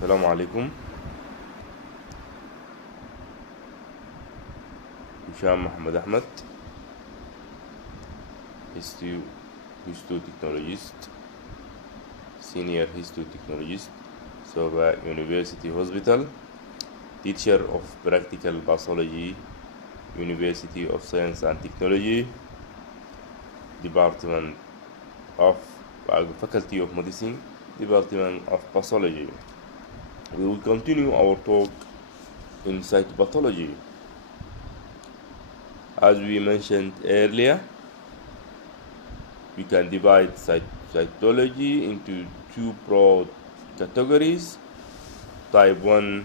السلام عليكم. هشام محمد أحمد، histotechnologist, senior histotechnologist, Soba University Hospital, teacher of practical pathology, University of Science and Technology, Department of Faculty of Medicine, Department of Pathology. We will continue our talk in cytopathology. As we mentioned earlier, we can divide cytology into two broad categories: type 1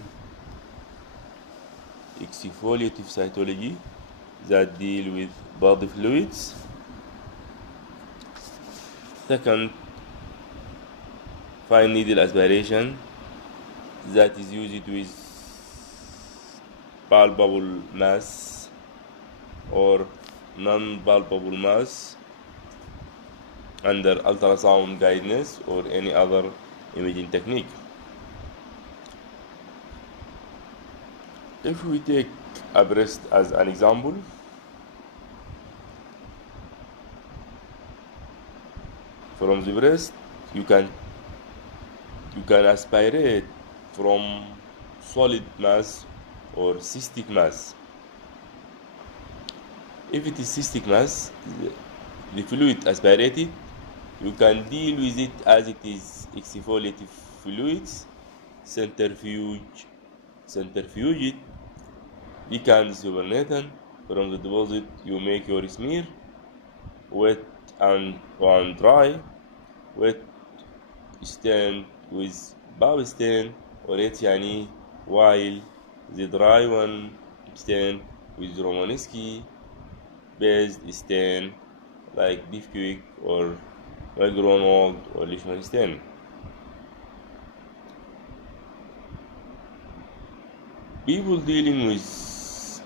exfoliative cytology that deal with body fluids. Second, fine needle aspiration that is used with palpable mass or non-palpable mass under ultrasound guidance or any other imaging technique. If we take a breast as an example, from the breast you can aspirate from solid mass or cystic mass. If it is cystic mass, the fluid aspirated, you can deal with it as it is exfoliative fluids, centrifuge it, decant supernatant. From the deposit you make your smear, wet and dry, wet stain with Bob stain or Etiani, while the dry one stain with Romanesky based stain like Diffquick or Grunwald or Leishman stain. People dealing with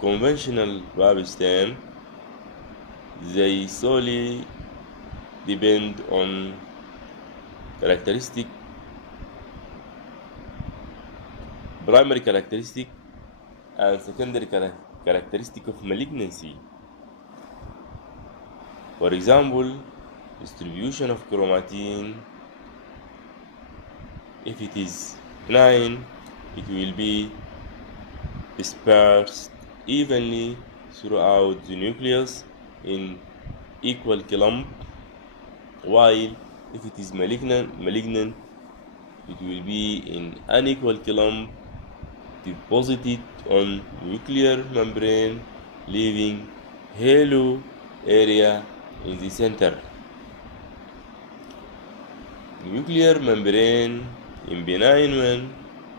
conventional Bob stain, they solely depend on primary characteristic and secondary characteristic of malignancy. For example, distribution of chromatin. If it is benign, it will be dispersed evenly throughout the nucleus in equal clump, while if it is malignant, it will be in unequal clump deposited on nuclear membrane, leaving halo area in the center. Nuclear membrane in benign one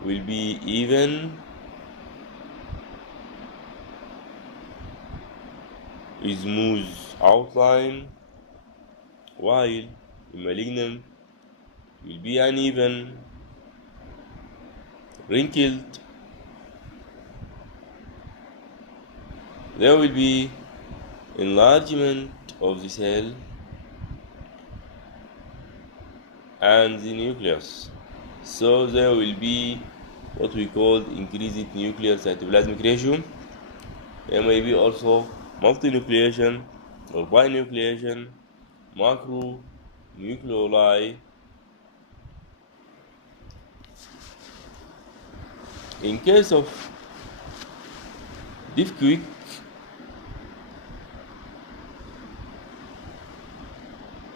will be even smooth outline, while in malignant will be uneven, wrinkled. There will be enlargement of the cell and the nucleus, so there will be what we call increased nuclear cytoplasmic ratio. There may be also multinucleation or binucleation, macronucleoli. In case of Diffquick,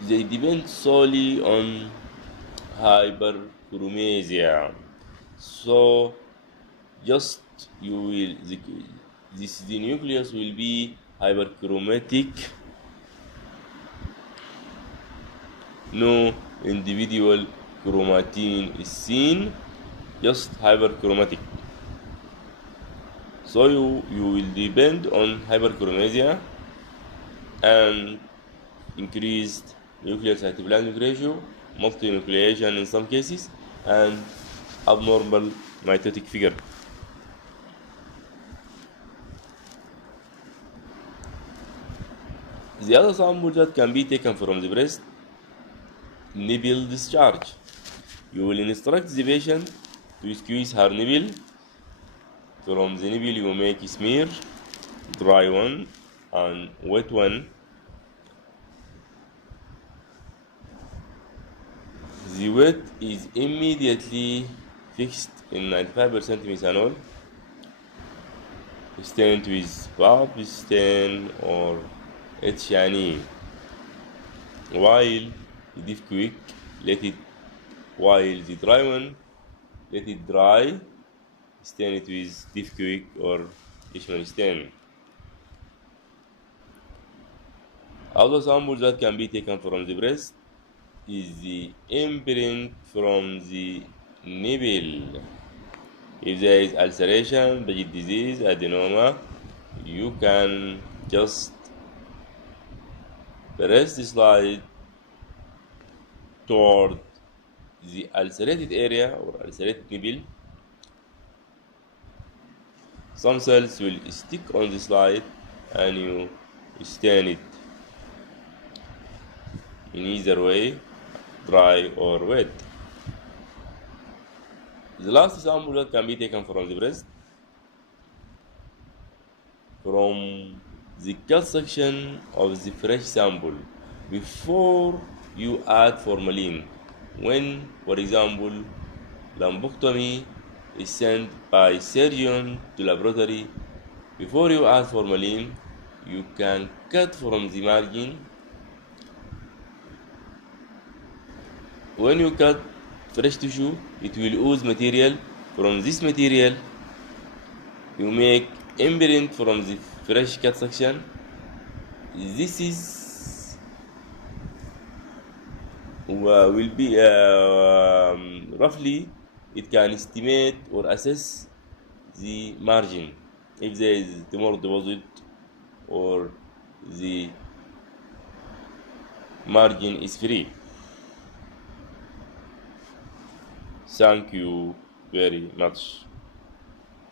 they depend solely on hyperchromasia. So just the nucleus will be hyperchromatic. No individual chromatin is seen, just hyperchromatic. So you will depend on hyperchromasia and increased nuclear cytoplasmic ratio, multinucleation in some cases, and abnormal mitotic figure. The other sample that can be taken from the breast, nipple discharge. You will instruct the patient To squeeze her nipple. From the nipple you make smear, dry one and wet one. The wet is immediately fixed in 95% methanol, stained with bulb stain or etchani. While diff quick, let it while the dry one, let it dry, stain it with diff quick or Ishmael stain. Other samples that can be taken from the breast is the imprint from the nipple. If there is ulceration, Paget disease, adenoma, you can just press the slide toward the ulcerated area or ulcerated nipple. Some cells will stick on the slide and you stain it in either way, dry or wet. The last sample that can be taken from the breast, from the cut section of the fresh sample before you add formalin. When, for example, lumpectomy is sent by surgeon to laboratory, before you add formalin, you can cut from the margin. When you cut fresh tissue, it will ooze material. From this material, you make imprint from the fresh cut section. This is will be roughly it can estimate or assess the margin if there is tumor deposit or the margin is free. Thank you very much.